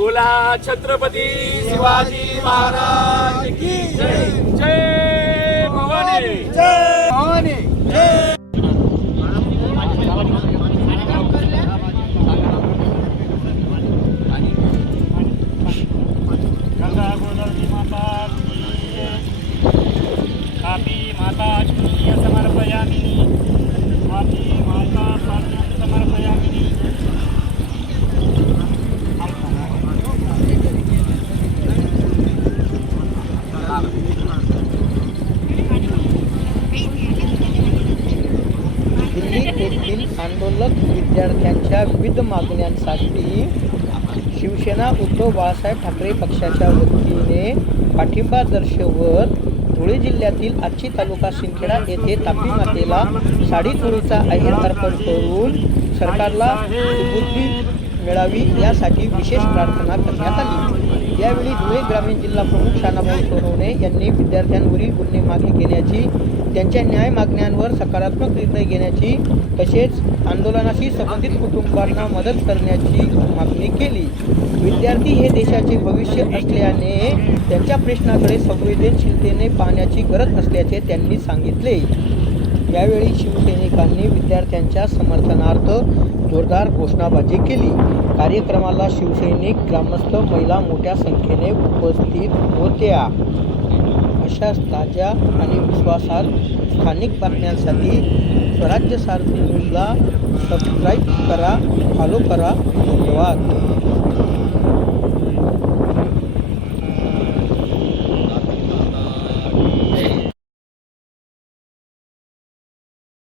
बोला छत्रपती शिवाजी महाराज की जय। जय भवानी, जय भवानी, जय। गंगा गोदावरी माता कापी माता अश्विनी समर्पयामि। कापी माता समर्पयामि। दिल्ली येथील आंदोलक विद्यार्थ्यांच्या विविध मागण्यांसाठी शिवसेना उद्धव बाळासाहेब ठाकरे पक्षाच्या वतीने पाठिंबा दर्शवत धुळे जिल्ह्यातील आच्ची तालुका सिंदखेडा येथे तापी मातेला साडी चोळीचा आहेर अर्पण करून सरकारला सुबुद्धी मिळावी यासाठी विशेष प्रार्थना करण्यात आली। यावेळी धुळे ग्रामीण जिल्हा प्रमुख शानाभाऊ सोनवणे यांनी विद्यार्थ्यांवरील गुन्हे मागे घेण्याची, त्यांच्या न्याय मागण्यांवर सकारात्मक निर्णय घेण्याची तसेच आंदोलनाशी संबंधित कुटुंबांना मदत करण्याची मागणी केली। विद्यार्थी हे देशाचे भविष्य असल्याने त्यांच्या प्रश्नाकडे संवेदनशीलतेने पाहण्याची गरज असल्याचे त्यांनी सांगितले। यावेळी शिवसैनिकांनी विद्यार्थ्यांच्या समर्थनार्थ जोरदार घोषणाबाजी केली। कार्यक्रमाला शिवसैनिक, ग्रामस्थ, महिला मोठ्या संख्येने उपस्थित होत्या। अशाच ताज्या आणि विश्वासार्ह स्थानिक बातम्यांसाठी स्वराज्य सारथी न्यूजला सबस्क्राईब करा, फॉलो करा। धन्यवाद।